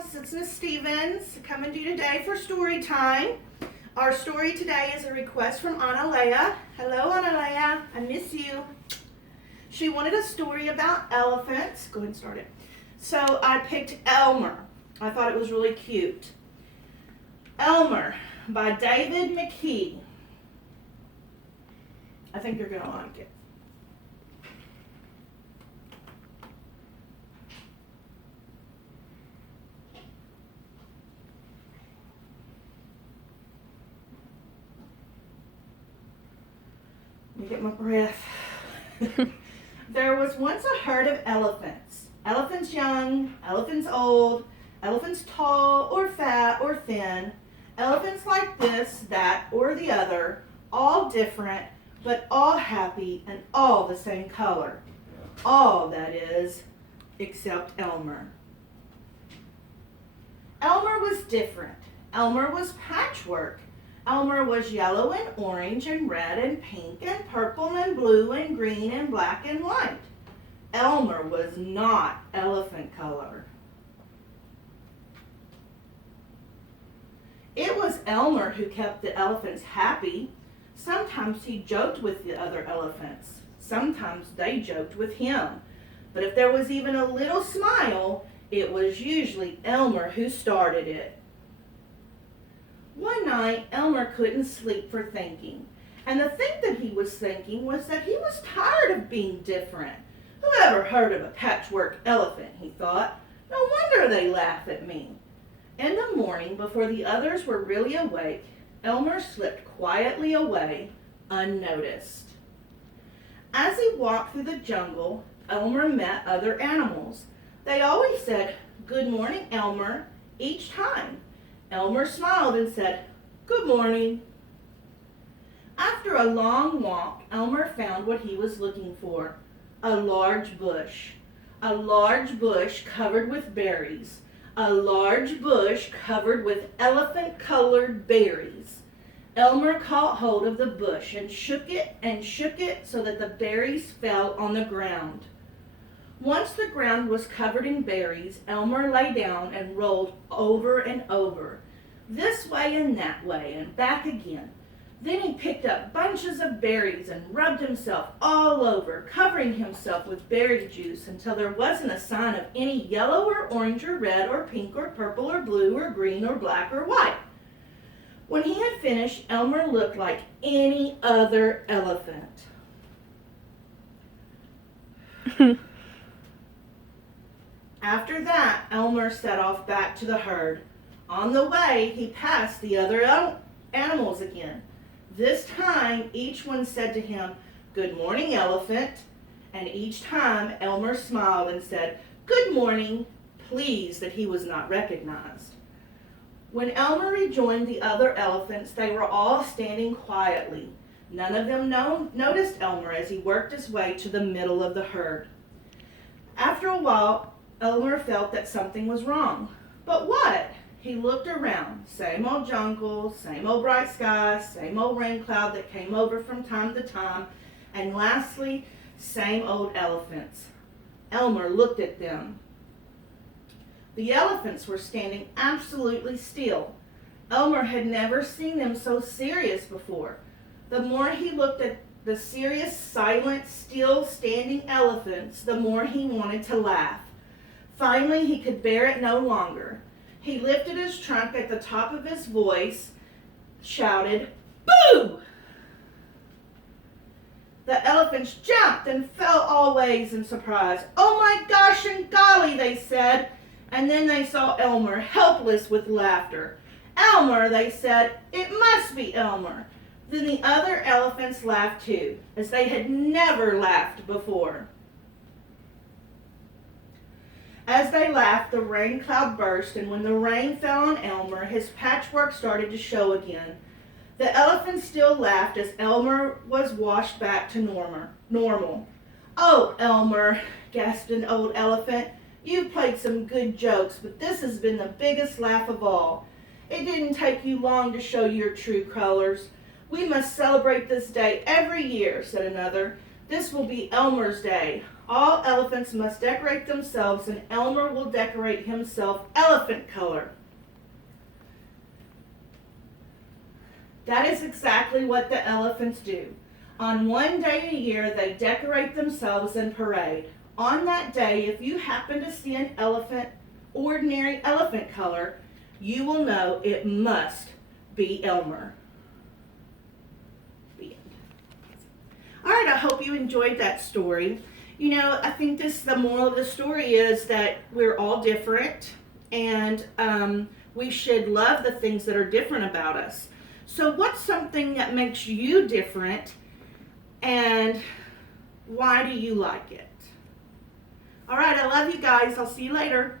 loves, it's Miss Stevens coming to you today for story time. Our story today is a request from Analea. Hello Analea, I miss you. She wanted a story about elephants. Go ahead and start it. So I picked Elmer. I thought it was really cute. Elmer by David McKee. I think you're going to like it. Let me get my breath. There was once a herd of elephants. Elephants young, elephants old, elephants tall or fat or thin, elephants like this, that, or the other, all different, but all happy and all the same color. All, that is, except Elmer. Elmer was different. Elmer was patchwork. Elmer was yellow and orange and red and pink and purple and blue and green and black and white. Elmer was not elephant color. It was Elmer who kept the elephants happy. Sometimes he joked with the other elephants. Sometimes they joked with him. But if there was even a little smile, it was usually Elmer who started it. One night, Elmer couldn't sleep for thinking. And the thing that he was thinking was that he was tired of being different. Who ever heard of a patchwork elephant, he thought. No wonder they laugh at me. In the morning, before the others were really awake, Elmer slipped quietly away, unnoticed. As he walked through the jungle, Elmer met other animals. They always said, "Good morning, Elmer," each time. Elmer smiled and said, "Good morning." After a long walk, Elmer found what he was looking for, a large bush. A large bush covered with berries. A large bush covered with elephant-colored berries. Elmer caught hold of the bush and shook it so that the berries fell on the ground. Once the ground was covered in berries, Elmer lay down and rolled over and over, this way and that way and back again. Then he picked up bunches of berries and rubbed himself all over, covering himself with berry juice until there wasn't a sign of any yellow or orange or red or pink or purple or blue or green or black or white. When he had finished, Elmer looked like any other elephant. After that, Elmer set off back to the herd. On the way, he passed the other animals again. This time, each one said to him, "Good morning, elephant." And each time, Elmer smiled and said, "Good morning," pleased that he was not recognized. When Elmer rejoined the other elephants, they were all standing quietly. None of them noticed Elmer as he worked his way to the middle of the herd. After a while, Elmer felt that something was wrong. But what? He looked around. Same old jungle, same old bright sky, same old rain cloud that came over from time to time, and lastly, same old elephants. Elmer looked at them. The elephants were standing absolutely still. Elmer had never seen them so serious before. The more he looked at the serious, silent, still standing elephants, the more he wanted to laugh. Finally, he could bear it no longer. He lifted his trunk at the top of his voice, shouted, "Boo!" The elephants jumped and fell all ways in surprise. "Oh my gosh and golly," they said. And then they saw Elmer, helpless with laughter. "Elmer," they said. "It must be Elmer." Then the other elephants laughed too, as they had never laughed before. As they laughed, the rain cloud burst, and when the rain fell on Elmer, his patchwork started to show again. The elephants still laughed as Elmer was washed back to normal. "Oh, Elmer," gasped an old elephant, "you've played some good jokes, but this has been the biggest laugh of all. It didn't take you long to show your true colors. We must celebrate this day every year," said another. "This will be Elmer's Day. All elephants must decorate themselves, and Elmer will decorate himself elephant color. That is exactly what the elephants do. On one day a year, they decorate themselves and parade. On that day, if you happen to see an elephant, ordinary elephant color, you will know it must be Elmer. The end. All right, I hope you enjoyed that story. You know, I think the moral of the story is that we're all different, and we should love the things that are different about us. So what's something that makes you different, and why do you like it? All right, I love you guys. I'll see you later.